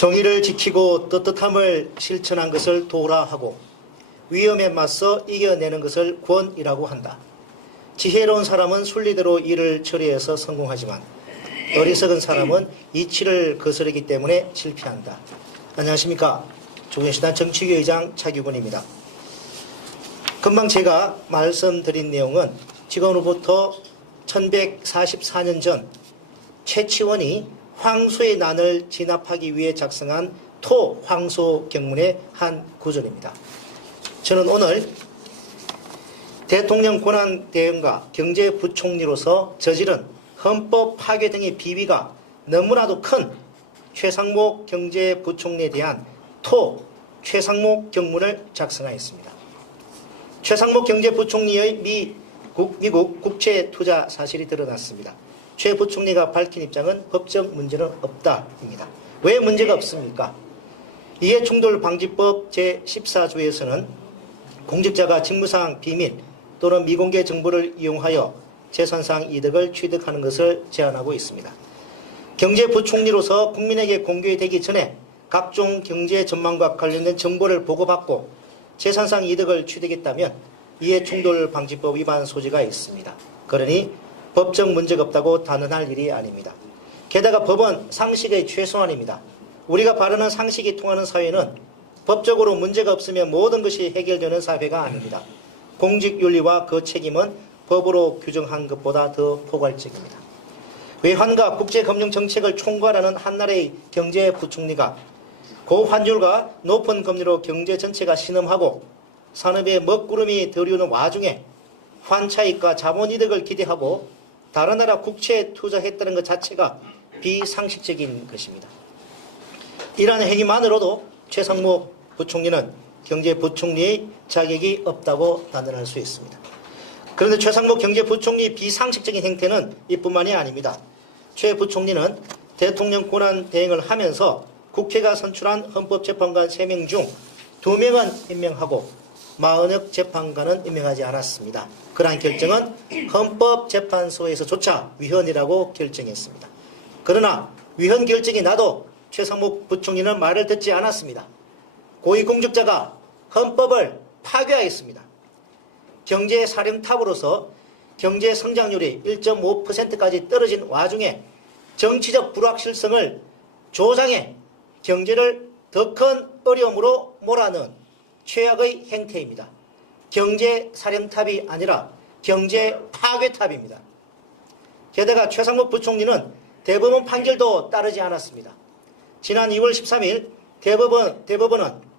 정의를 지키고 떳떳함을 실천한 것을 도라 하고 위험에 맞서 이겨내는 것을 권이라고 한다. 지혜로운 사람은 순리대로 일을 처리해서 성공하지만 어리석은 사람은 이치를 거스르기 때문에 실패한다. 안녕하십니까. 조국신당 정치위의장 차규근입니다. 금방 제가 말씀드린 내용은 지금으로부터 1144년 전 최치원이 황소의 난을 진압하기 위해 작성한 토황소경문의 한 구절입니다. 저는 오늘 대통령 권한대행과 경제부총리로서 저지른 헌법 파괴 등의 비위가 너무나도 큰 최상목 경제부총리에 대한 최상목 경문을 작성하였습니다. 최상목 경제부총리의 미국 국채 투자 사실이 드러났습니다. 최 부총리가 밝힌 입장은 법적 문제는 없다입니다. 왜 문제가 없습니까? 이해충돌방지법 제14조에서는 공직자가 직무상 비밀 또는 미공개 정보를 이용하여 재산상 이득을 취득하는 것을 제한하고 있습니다. 경제부총리로서 국민에게 공개되기 전에 각종 경제 전망과 관련된 정보를 보고받고 재산상 이득을 취득했다면 이해충돌방지법 위반 소지가 있습니다. 그러니 법적 문제가 없다고 단언할 일이 아닙니다. 게다가 법은 상식의 최소한입니다. 우리가 바르는 상식이 통하는 사회는 법적으로 문제가 없으면 모든 것이 해결되는 사회가 아닙니다. 공직윤리와 그 책임은 법으로 규정한 것보다 더 포괄적입니다. 외환과 국제금융정책을 총괄하는 한나라의 경제부총리가 고환율과 높은 금리로 경제 전체가 신음하고 산업에 먹구름이 들이오는 와중에 환차익과 자본이득을 기대하고 다른 나라 국채에 투자했다는 것 자체가 비상식적인 것입니다. 이러한 행위만으로도 최상목 부총리는 경제부총리의 자격이 없다고 단언할 수 있습니다. 그런데 최상목 경제부총리의 비상식적인 행태는 이뿐만이 아닙니다. 최 부총리는 대통령 권한 대행을 하면서 국회가 선출한 헌법재판관 3명 중 2명은 임명하고 40여 재판관은 임명하지 않았습니다. 그러한 결정은 헌법재판소에서조차 위헌이라고 결정했습니다. 그러나 위헌 결정이 나도 최상목 부총리는 말을 듣지 않았습니다. 고위공직자가 헌법을 파괴하였습니다. 경제사령탑으로서 경제성장률이 1.5%까지 떨어진 와중에 정치적 불확실성을 조장해 경제를 더 큰 어려움으로 몰아넣은 최악의 행태입니다. 경제사령탑이 아니라 경제파괴탑입니다. 게다가 최상목 부총리는 대법원 판결도 따르지 않았습니다. 지난 2월 13일 대법원은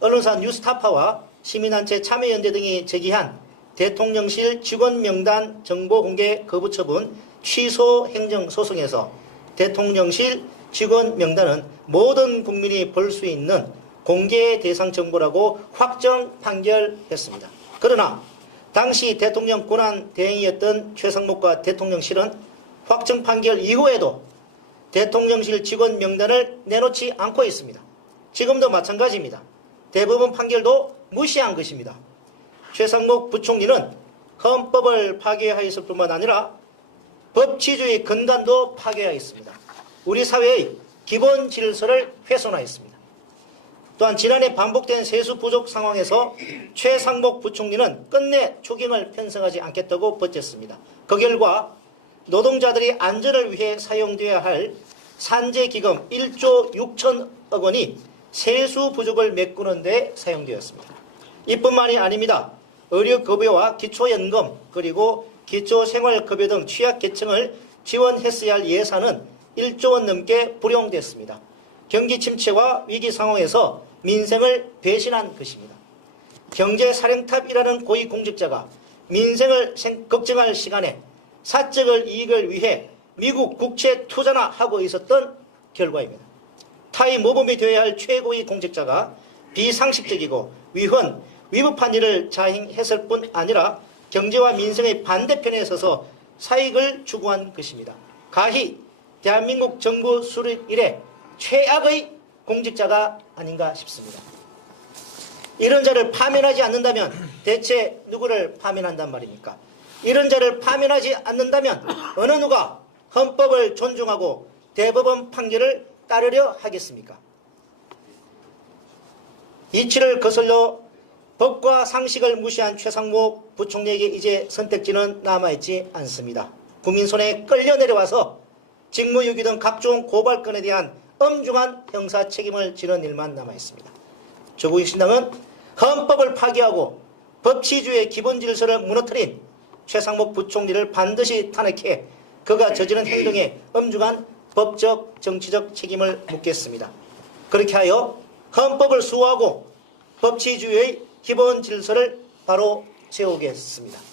언론사 뉴스타파와 시민단체 참여연대 등이 제기한 대통령실 직원명단 정보공개 거부처분 취소 행정소송에서 대통령실 직원명단은 모든 국민이 볼 수 있는 공개 대상 정보라고 확정 판결했습니다. 그러나 당시 대통령 권한 대행이었던 최상목과 대통령실은 확정 판결 이후에도 대통령실 직원 명단을 내놓지 않고 있습니다. 지금도 마찬가지입니다. 대법원 판결도 무시한 것입니다. 최상목 부총리는 헌법을 파괴하였을 뿐만 아니라 법치주의 근간도 파괴하였습니다. 우리 사회의 기본 질서를 훼손하였습니다. 또한 지난해 반복된 세수 부족 상황에서 최상목 부총리는 끝내 추경을 편성하지 않겠다고 버텼습니다. 그 결과 노동자들이 안전을 위해 사용되어야 할 산재기금 1조 6천억 원이 세수 부족을 메꾸는 데 사용되었습니다. 이뿐만이 아닙니다. 의료급여와 기초연금 그리고 기초생활급여 등 취약계층을 지원했어야 할 예산은 1조 원 넘게 불용됐습니다. 경기 침체와 위기 상황에서 민생을 배신한 것입니다. 경제사령탑이라는 고위공직자가 민생을 걱정할 시간에 사적을 이익을 위해 미국 국채 투자나 하고 있었던 결과입니다. 타의 모범이 되어야 할 최고위 공직자가 비상식적이고 위법한 일을 자행했을 뿐 아니라 경제와 민생의 반대편에 서서 사익을 추구한 것입니다. 가히 대한민국 정부 수립 이래 최악의 공직자가 아닌가 싶습니다. 이런 자를 파면하지 않는다면 대체 누구를 파면한단 말입니까? 이런 자를 파면하지 않는다면 어느 누가 헌법을 존중하고 대법원 판결을 따르려 하겠습니까? 이치를 거슬러 법과 상식을 무시한 최상목 부총리에게 이제 선택지는 남아있지 않습니다. 국민 손에 끌려 내려와서 직무유기 등 각종 고발건에 대한 엄중한 형사 책임을 지는 일만 남아있습니다. 조국신당은 헌법을 파기하고 법치주의의 기본 질서를 무너뜨린 최상목 부총리를 반드시 탄핵해 그가 저지른 행동에 엄중한 법적, 정치적 책임을 묻겠습니다. 그렇게 하여 헌법을 수호하고 법치주의의 기본 질서를 바로 세우겠습니다.